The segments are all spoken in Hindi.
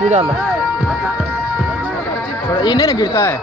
तू डाल थोड़ा ये नहीं ना गिरता है।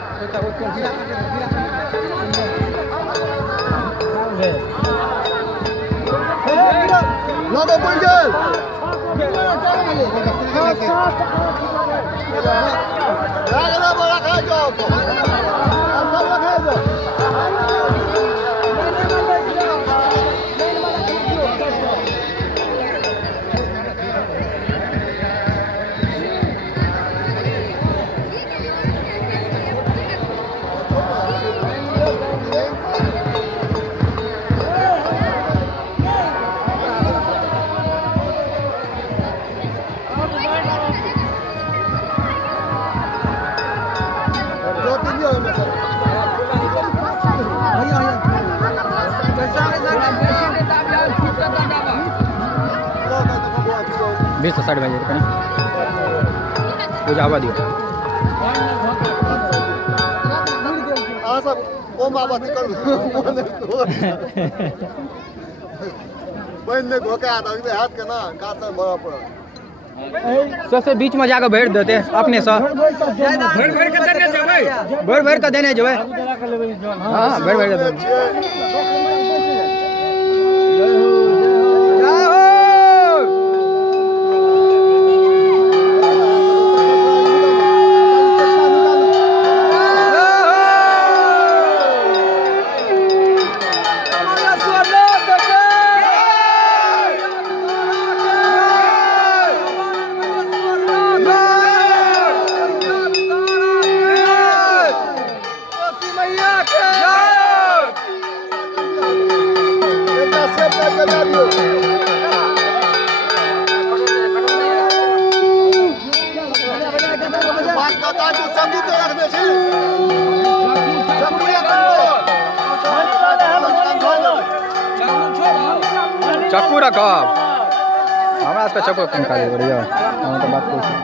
बीस साठ भाई कुछ आवा दियो सबसे बीच में जाकर बैठ देते अपने सा भर का देने जो है। हाँ भर भर चक्कू रखा हमारा इसका चक्कू कम खा बढ़िया हम तो बात करें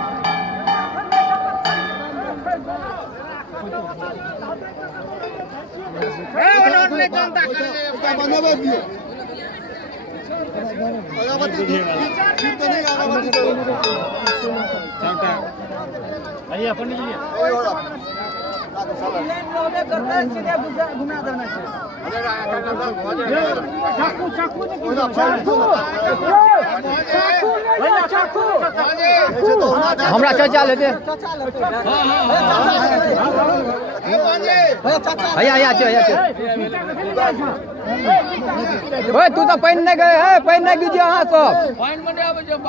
हमरा चाचा लेते ओए तू तो पानी नहीं गए है पानी नहीं कीजिए हाँ सब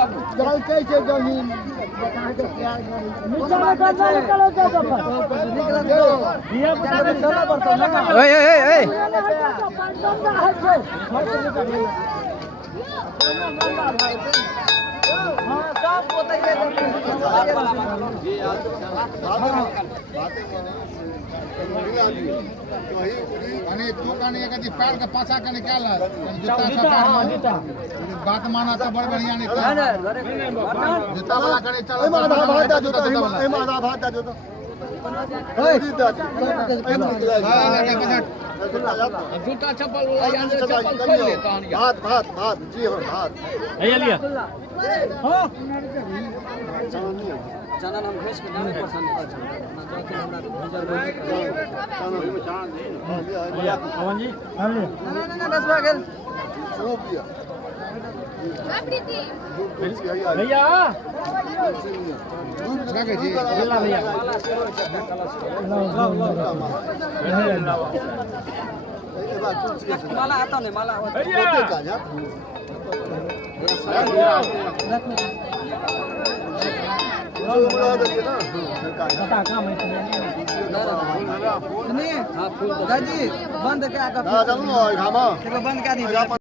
पैर का पाछा का निकाल बात माना तो बड़ बढ़िया नहीं जूता चप्पल भात भात भात जी हाँ भात लिया चना हम भेज के नहीं पसंद पवन जी ना 10 गेल भैया माला आता नहीं माला दादी बंद क्या बंद कर दी